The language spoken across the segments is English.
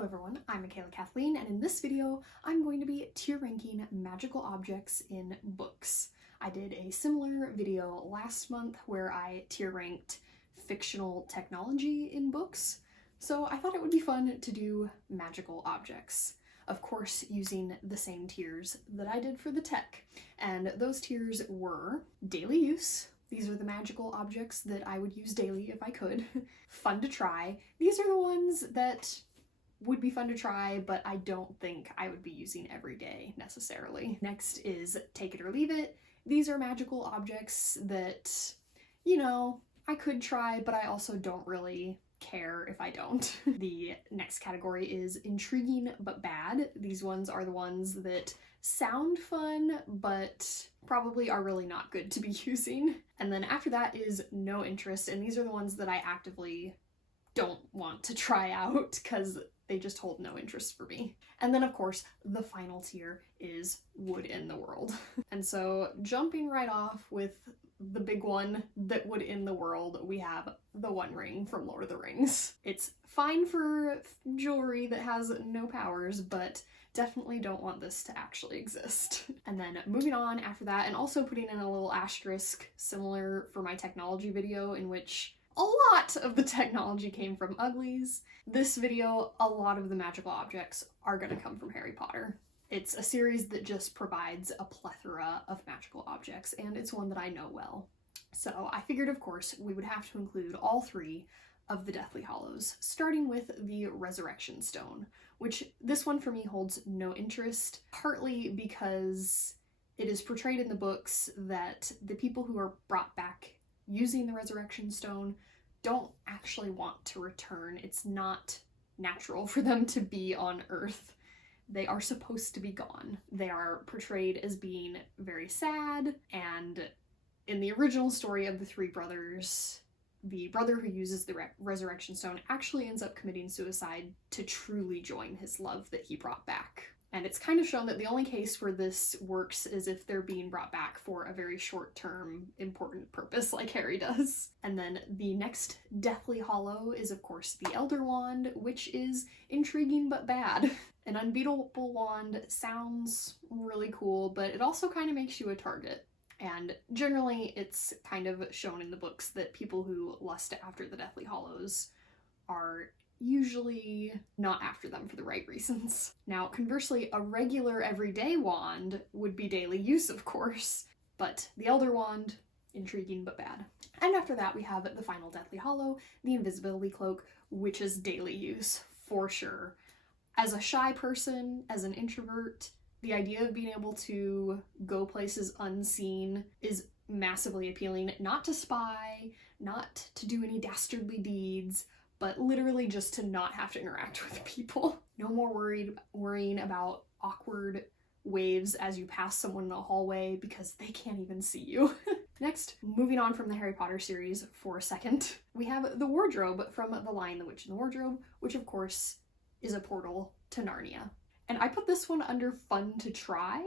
Hello everyone, I'm Michaela Kathleen, and in this video I'm going to be tier ranking magical objects in books. I did a similar video last month where I tier ranked fictional technology in books, so I thought it would be fun to do magical objects. Of course, using the same tiers that I did for the tech, and those tiers were daily use. These are the magical objects that I would use daily if I could. Fun to try. These are the ones that would be fun to try, but I don't think I would be using every day necessarily. Next is take it or leave it. These are magical objects that, you know, I could try, but I also don't really care if I don't. The next category is intriguing but bad. These ones are the ones that sound fun, but probably are really not good to be using. And then after that is no interest, and these are the ones that I actively don't want to try out because they just hold no interest for me. And then of course, the final tier is would end the world. And so jumping right off with the big one that would end the world, we have the One Ring from Lord of the Rings. It's fine for jewelry that has no powers, but definitely don't want this to actually exist. And then moving on after that, and also putting in a little asterisk similar for my technology video in which a lot of the technology came from Uglies. This video, a lot of the magical objects are gonna come from Harry Potter. It's a series that just provides a plethora of magical objects, and it's one that I know well. So I figured, of course, we would have to include all three of the Deathly Hallows, starting with the Resurrection Stone, which this one for me holds no interest, partly because it is portrayed in the books that the people who are brought back using the Resurrection Stone don't actually want to return. It's not natural for them to be on Earth. They are supposed to be gone. They are portrayed as being very sad, and in the original story of the three brothers, the brother who uses the Resurrection Stone actually ends up committing suicide to truly join his love that he brought back. And it's kind of shown that the only case where this works is if they're being brought back for a very short-term important purpose like Harry does. And then the next Deathly Hallow is of course the Elder Wand, which is intriguing but bad. An unbeatable wand sounds really cool, but it also kind of makes you a target. And generally it's kind of shown in the books that people who lust after the Deathly Hallows are usually not after them for the right reasons. Now, conversely, a regular everyday wand would be daily use, of course, but the Elder Wand, intriguing but bad. And after that, we have the final Deathly Hallow, the Invisibility Cloak, which is daily use, for sure. As a shy person, as an introvert, the idea of being able to go places unseen is massively appealing. Not to spy, not to do any dastardly deeds, but literally just to not have to interact with people. No more worrying about awkward waves as you pass someone in a hallway because they can't even see you. Next, moving on from the Harry Potter series for a second, we have the wardrobe from The Lion, the Witch, and the Wardrobe, which of course is a portal to Narnia. And I put this one under fun to try,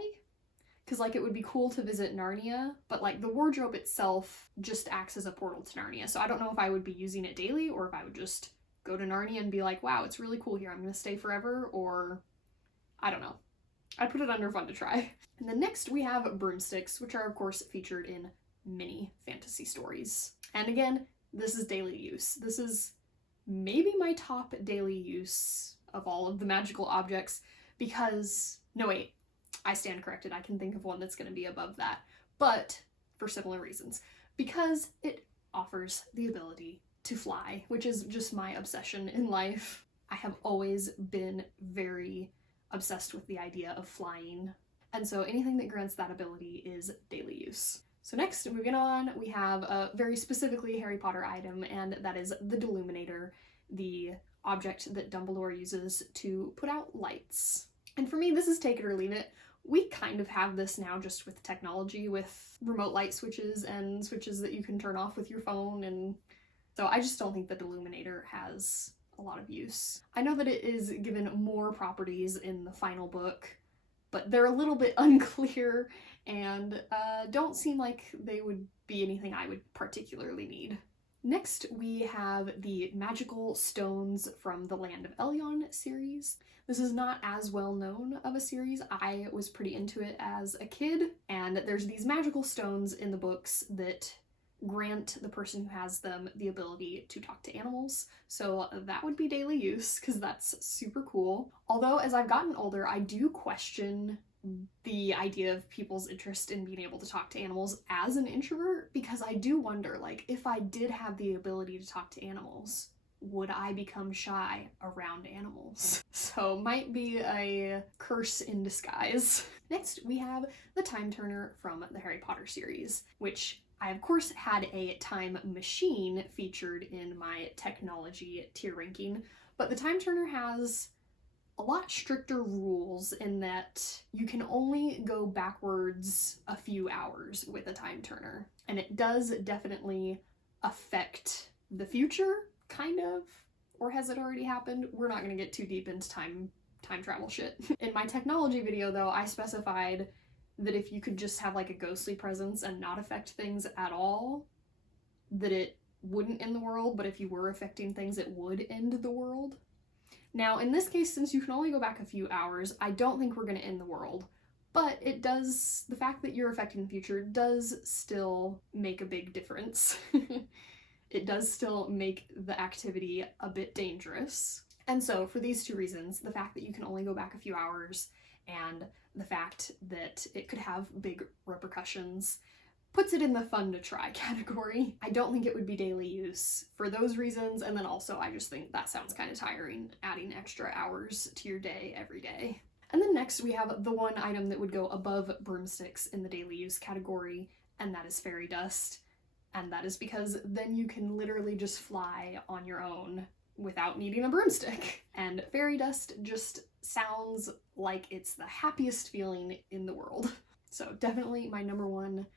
because like it would be cool to visit Narnia, but like the wardrobe itself just acts as a portal to Narnia. So I don't know if I would be using it daily or if I would just go to Narnia and be like, wow, it's really cool here, I'm gonna stay forever, or I don't know. I put it under fun to try. And then next we have broomsticks, which are of course featured in many fantasy stories. And again, this is daily use. This is maybe my top daily use of all of the magical objects because, no wait, I stand corrected. I can think of one that's going to be above that, but for similar reasons. Because it offers the ability to fly, which is just my obsession in life. I have always been very obsessed with the idea of flying, and so anything that grants that ability is daily use. So next, moving on, we have a very specifically Harry Potter item, and that is the Deluminator, the object that Dumbledore uses to put out lights. And for me, this is take it or leave it. We kind of have this now just with technology, with remote light switches and switches that you can turn off with your phone, and so I just don't think the Deluminator has a lot of use. I know that it is given more properties in the final book, but they're a little bit unclear and don't seem like they would be anything I would particularly need. Next, we have the Magical Stones from the Land of Elyon series. This is not as well known of a series. I was pretty into it as a kid, and there's these magical stones in the books that grant the person who has them the ability to talk to animals. So that would be daily use, because that's super cool. Although as I've gotten older, I do question the idea of people's interest in being able to talk to animals as an introvert, because I do wonder, like, if I did have the ability to talk to animals, would I become shy around animals? So might be a curse in disguise. Next, we have the Time Turner from the Harry Potter series, which I of course had a time machine featured in my technology tier ranking, but the Time Turner has a lot stricter rules in that you can only go backwards a few hours with a Time Turner. And it does definitely affect the future, kind of. Or has it already happened? We're not gonna get too deep into time travel shit. In my technology video though, I specified that if you could just have like a ghostly presence and not affect things at all, that it wouldn't end the world, but if you were affecting things, it would end the world. Now, in this case, since you can only go back a few hours, I don't think we're going to end the world, but it does, the fact that you're affecting the future does still make a big difference. It does still make the activity a bit dangerous. And so, for these two reasons, the fact that you can only go back a few hours and the fact that it could have big repercussions puts it in the fun to try category. I don't think it would be daily use for those reasons, and then also I just think that sounds kind of tiring, adding extra hours to your day every day. And then next we have the one item that would go above broomsticks in the daily use category, and that is fairy dust. And that is because then you can literally just fly on your own without needing a broomstick. And fairy dust just sounds like it's the happiest feeling in the world. So definitely my number one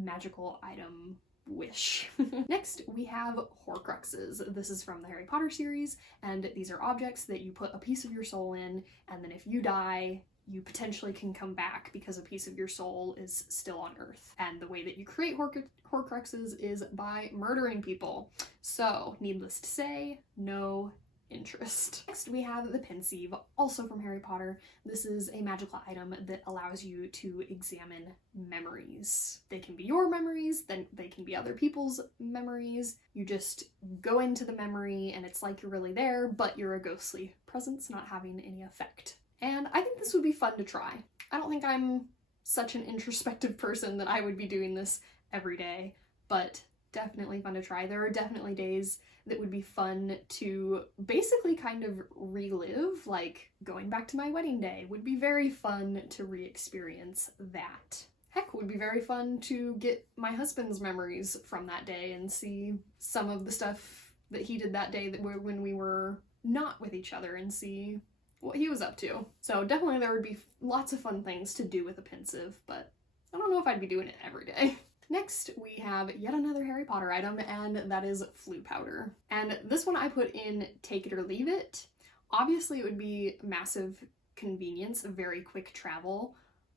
magical item wish. Next, we have Horcruxes. This is from the Harry Potter series, and these are objects that you put a piece of your soul in, and then if you die, you potentially can come back because a piece of your soul is still on Earth. And the way that you create Horcruxes is by murdering people. So, needless to say, no interest. Next, we have the Pensieve, also from Harry Potter. This is a magical item that allows you to examine memories. They can be your memories, then they can be other people's memories. You just go into the memory and it's like you're really there, but you're a ghostly presence not having any effect. And I think this would be fun to try. I don't think I'm such an introspective person that I would be doing this every day, but definitely fun to try. There are definitely days that would be fun to basically kind of relive, like going back to my wedding day would be very fun to re-experience that. Heck, would be very fun to get my husband's memories from that day and see some of the stuff that he did that day that when we were not with each other and see what he was up to. So definitely there would be lots of fun things to do with a Pensieve, but I don't know if I'd be doing it every day. Next, we have yet another Harry Potter item, and that is Floo powder. And this one I put in Take It or Leave It. Obviously it would be massive convenience, very quick travel,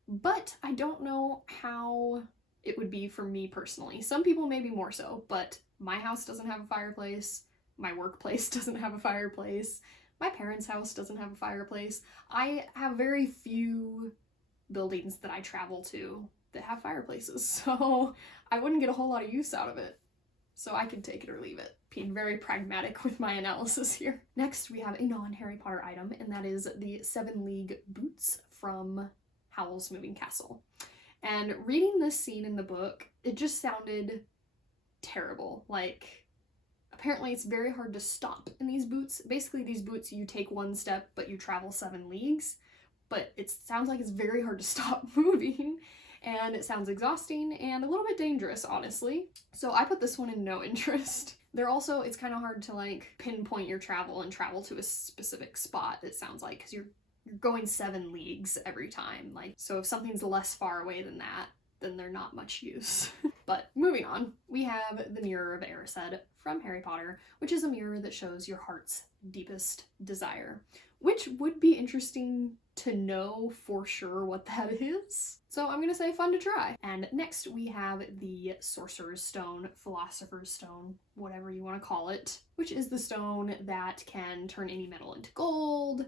but I don't know how it would be for me personally. Some people maybe more so, but my house doesn't have a fireplace, my workplace doesn't have a fireplace, my parents' house doesn't have a fireplace. I have very few buildings that I travel to that have fireplaces, so I wouldn't get a whole lot of use out of it. So I could take it or leave it. Being very pragmatic with my analysis here. Next, we have a non-Harry Potter item, and that is the 7 League Boots from Howl's Moving Castle. And reading this scene in the book, it just sounded terrible. Like, apparently it's very hard to stop in these boots. Basically, these boots, you take one step, but you travel 7 leagues. But it sounds like it's very hard to stop moving. And it sounds exhausting and a little bit dangerous, honestly. So I put this one in no interest. They're also, it's kind of hard to like pinpoint your travel and travel to a specific spot, it sounds like, because you're going 7 leagues every time. Like, so if something's less far away than that, then they're not much use. But moving on, we have the Mirror of Erised from Harry Potter, which is a mirror that shows your heart's deepest desire, which would be interesting to know for sure what that is. So I'm gonna say fun to try. And next we have the Sorcerer's Stone, Philosopher's Stone, whatever you want to call it, which is the stone that can turn any metal into gold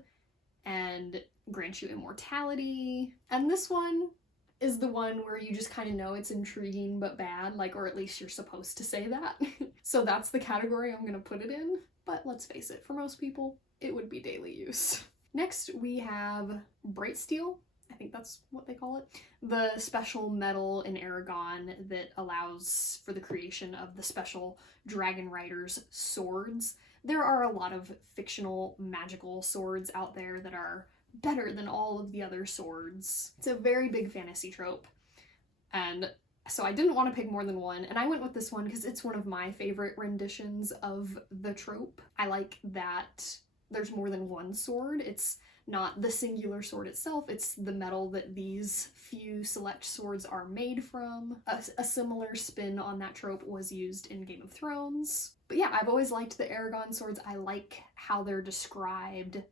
and grant you immortality. And this one is the one where you just kind of know it's intriguing but bad, like, or at least you're supposed to say that. So that's the category I'm gonna put it in. But let's face it, for most people, it would be daily use. Next, we have Bright Steel. I think that's what they call it. The special metal in Eragon that allows for the creation of the special Dragon Riders swords. There are a lot of fictional magical swords out there that are better than all of the other swords. It's a very big fantasy trope. And so I didn't want to pick more than one, and I went with this one because it's one of my favorite renditions of the trope. I like that there's more than one sword. It's not the singular sword itself, it's the metal that these few select swords are made from. A similar spin on that trope was used in Game of Thrones. But yeah, I've always liked the Eragon swords. I like how they're described.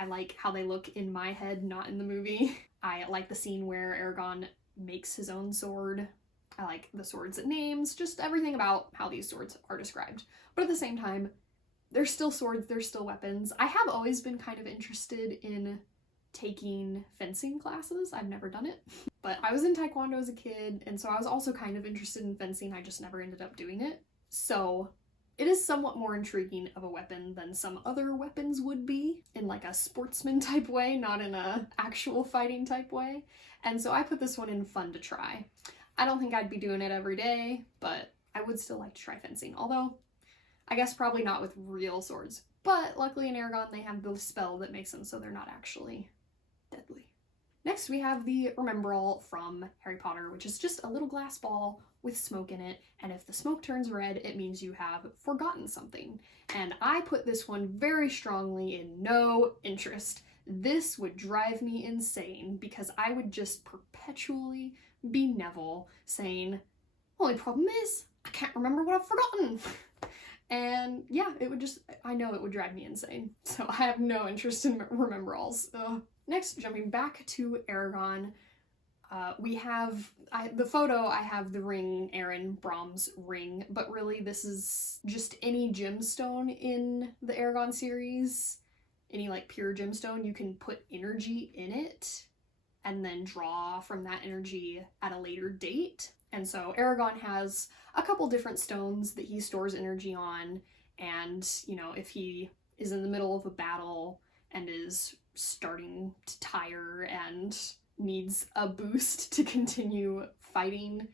I like how they look in my head, not in the movie. I like the scene where Eragon makes his own sword. I like the swords it names, just everything about how these swords are described. But at the same time, they're still swords, they're still weapons. I have always been kind of interested in taking fencing classes. I've never done it. But I was in Taekwondo as a kid, and so I was also kind of interested in fencing. I just never ended up doing it. So it is somewhat more intriguing of a weapon than some other weapons would be, in like a sportsman type way, not in a actual fighting type way. And so I put this one in fun to try. I don't think I'd be doing it every day, but I would still like to try fencing, although I guess probably not with real swords. But luckily in Eragon they have the spell that makes them so they're not actually deadly. Next we have the Remembrall from Harry Potter, which is just a little glass ball with smoke in it, and if the smoke turns red, it means you have forgotten something. And I put this one very strongly in no interest. This would drive me insane because I would just perpetually be Neville saying, only problem is, I can't remember what I've forgotten. And yeah, it would just, I know it would drive me insane. So I have no interest in Remembralls. Next, jumping back to Eragon, we have, the photo, I have the ring, Aaron Brahm's ring, but really this is just any gemstone in the Eragon series, any like pure gemstone, you can put energy in it and then draw from that energy at a later date. And so Eragon has a couple different stones that he stores energy on, and, you know, if he is in the middle of a battle and is starting to tire and needs a boost to continue fighting,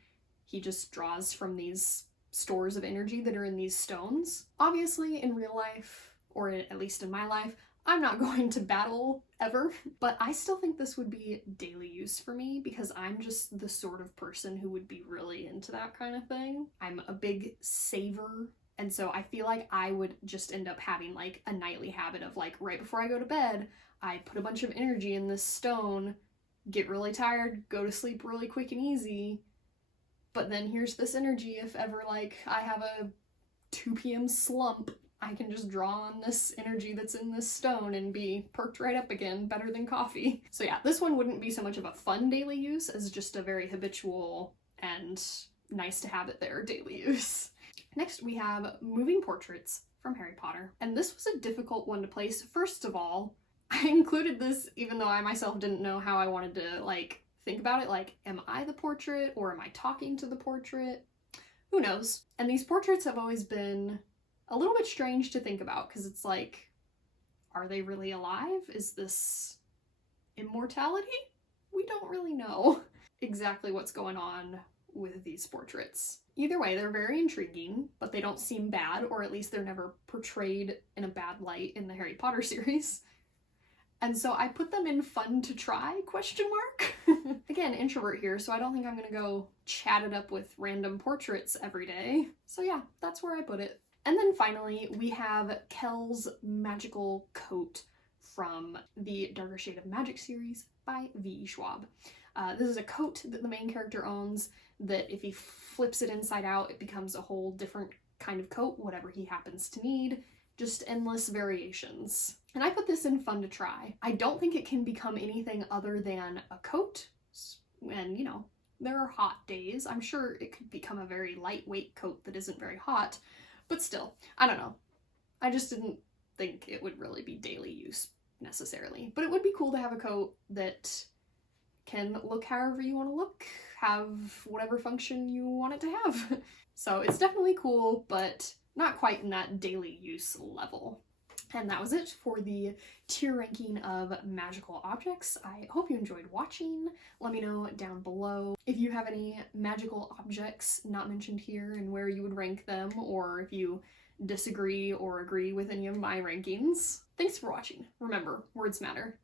he just draws from these stores of energy that are in these stones. Obviously, in real life, or at least in my life, I'm not going to battle ever, but I still think this would be daily use for me because I'm just the sort of person who would be really into that kind of thing. I'm a big saver, and so I feel like I would just end up having like a nightly habit of like right before I go to bed, I put a bunch of energy in this stone, get really tired, go to sleep really quick and easy, but then here's this energy if ever like I have a 2 p.m. slump, I can just draw on this energy that's in this stone and be perked right up again, better than coffee. So yeah, this one wouldn't be so much of a fun daily use as just a very habitual and nice to have it there daily use. Next we have Moving Portraits from Harry Potter. And this was a difficult one to place. First of all, I included this even though I myself didn't know how I wanted to like think about it. Like, am I the portrait or am I talking to the portrait? Who knows? And these portraits have always been a little bit strange to think about because it's like, are they really alive? Is this immortality? We don't really know exactly what's going on with these portraits. Either way, they're very intriguing, but they don't seem bad, or at least they're never portrayed in a bad light in the Harry Potter series. And so I put them in fun to try, question mark. Again, introvert here, so I don't think I'm gonna go chat it up with random portraits every day. So yeah, that's where I put it. And then finally, we have Kel's magical coat from the Darker Shade of Magic series by V.E. Schwab. This is a coat that the main character owns that if he flips it inside out, it becomes a whole different kind of coat, whatever he happens to need. Just endless variations. And I put this in fun to try. I don't think it can become anything other than a coat, and you know, there are hot days. I'm sure it could become a very lightweight coat that isn't very hot, but still, I don't know. I just didn't think it would really be daily use necessarily. But it would be cool to have a coat that can look however you want to look, have whatever function you want it to have. So it's definitely cool, but not quite in that daily use level. And that was it for the tier ranking of magical objects. I hope you enjoyed watching. Let me know down below if you have any magical objects not mentioned here and where you would rank them, or if you disagree or agree with any of my rankings. Thanks for watching. Remember, words matter.